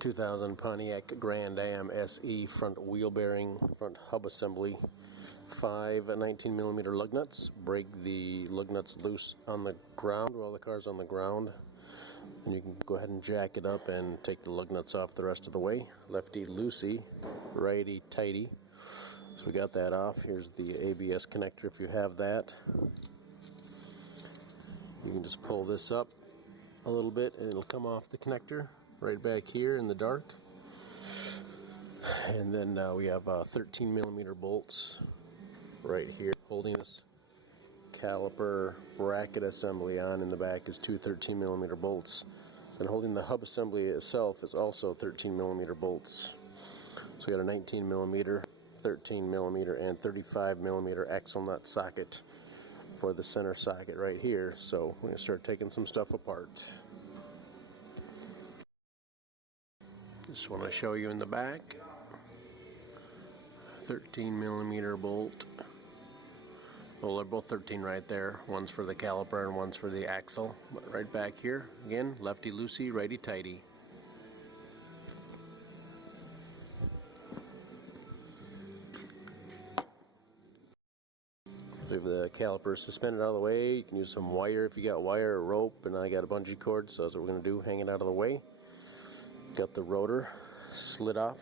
2000 Pontiac Grand Am SE front wheel bearing, front hub assembly. 5 19mm lug nuts. Break the lug nuts loose on the ground while the car's on the ground. And you can go ahead and jack it up and take the lug nuts off the rest of the way. Lefty loosey, righty tighty. So we got that off. Here's the ABS connector if you have that. You can just pull this up a little bit and it'll come off the connector right back here in the dark. And then we have 13mm bolts right here holding this caliper bracket assembly on. In the back is two 13mm bolts, and holding the hub assembly itself is also 13mm bolts. So we got a 19mm, 13mm, and 35mm axle nut socket for the center socket right here. So we're going to start taking some stuff apart. Just want to show you in the back, 13mm bolt. Well, they're both 13 right there. One's for the caliper and one's for the axle. But right back here, again, lefty loosey, righty tighty. Leave the caliper suspended out of the way. You can use some wire if you got wire or rope, and I got a bungee cord, so that's what we're going to do, hang it out of the way. Got the rotor slid off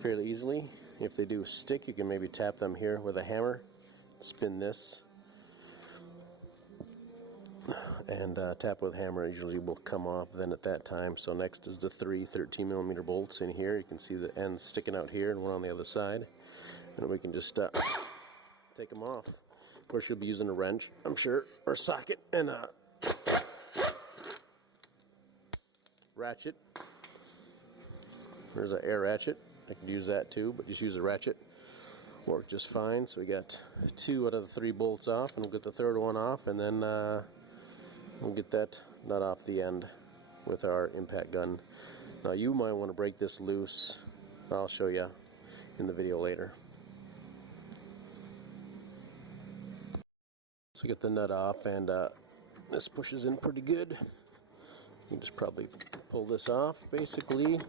fairly easily. If they do stick, you can maybe tap them here with a hammer, spin this, and tap with hammer. It usually will come off then at that time. So next is the three 13mm bolts in here. You can see the ends sticking out here and one on the other side, and we can just take them off. Of course, you'll be using a wrench, I'm sure, or a socket, and a ratchet. There's an air ratchet. I could use that too, but just use a ratchet. Work just fine. So we got 2 out of the 3 bolts off, and we'll get the third one off, and then we'll get that nut off the end with our impact gun. Now you might want to break this loose. I'll show you in the video later. So get the nut off, and this pushes in pretty good. You can just probably pull this off basically.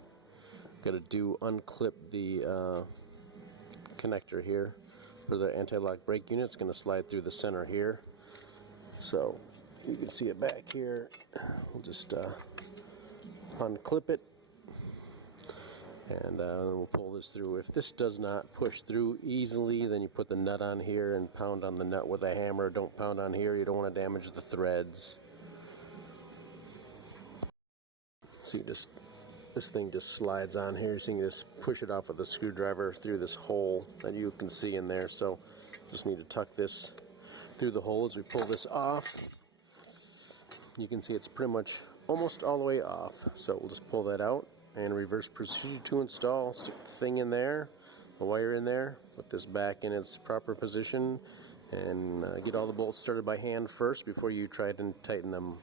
Got to unclip the connector here for the anti-lock brake unit. It's going to slide through the center here, so you can see it back here. We'll just unclip it, and we'll pull this through. If this does not push through easily, then you put the nut on here and pound on the nut with a hammer. Don't pound on here, you don't want to damage the threads. So you just, this thing just slides on here, so you can just push it off with a screwdriver through this hole that you can see in there. So just need to tuck this through the hole as we pull this off. You can see it's pretty much almost all the way off. So we'll just pull that out and reverse procedure to install. Stick the thing in there, the wire in there, put this back in its proper position, and get all the bolts started by hand first before you try to tighten them.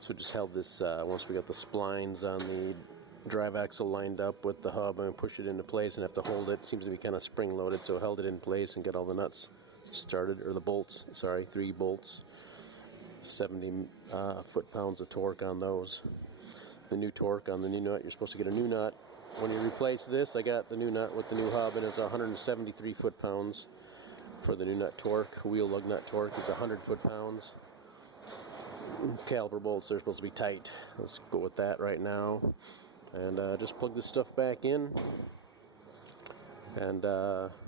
So just held this, once we got the splines on the drive axle lined up with the hub, and push it into place and have to hold it. Seems to be kind of spring loaded, so held it in place and get all the nuts started, or the bolts, sorry, 3 bolts, 70 foot-pounds of torque on those. The new torque on the new nut, you're supposed to get a new nut. When you replace this, I got the new nut with the new hub, and it's 173 foot-pounds for the new nut torque. Wheel lug nut torque is 100 foot-pounds. Caliper bolts, they're supposed to be tight. Let's go with that right now, and just plug this stuff back in, and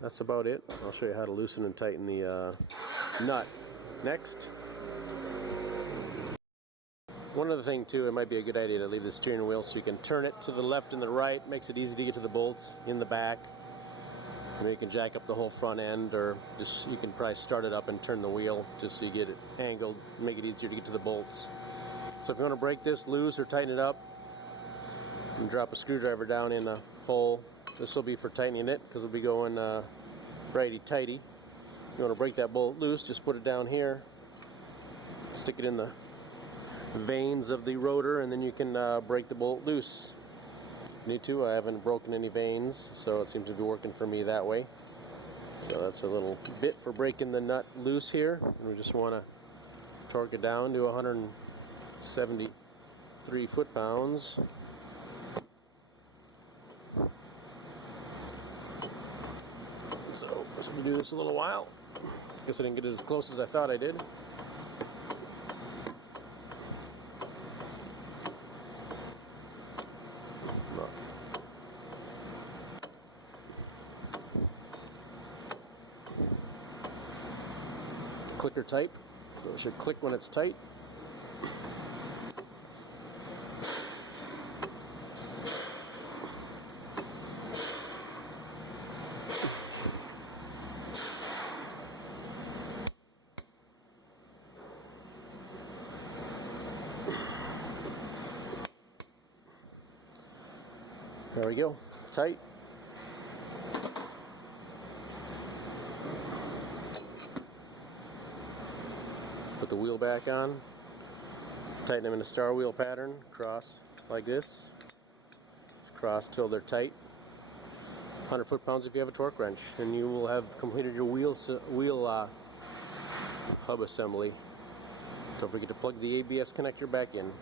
that's about it. I'll show you how to loosen and tighten the nut next. One other thing too, it might be a good idea to leave the steering wheel so you can turn it to the left and the right. Makes it easy to get to the bolts in the back. And then you can jack up the whole front end, or just you can probably start it up and turn the wheel just so you get it angled, make it easier to get to the bolts. So if you want to break this loose or tighten it up, and drop a screwdriver down in a hole. This will be for tightening it, because we'll be going righty tighty. If you want to break that bolt loose, just put it down here, stick it in the vanes of the rotor, and then you can break the bolt loose. Need to. I haven't broken any vanes, so it seems to be working for me that way. So that's a little bit for breaking the nut loose here, and we just want to torque it down to 173 foot-pounds. So we'll do this a little while. Guess I didn't get it as close as I thought I did. Clicker type, so it should click when it's tight. There we go, tight. Put the wheel back on, tighten them in a star wheel pattern, cross like this, cross till they're tight. 100 foot-pounds if you have a torque wrench, and you will have completed your wheel hub assembly. Don't forget to plug the ABS connector back in.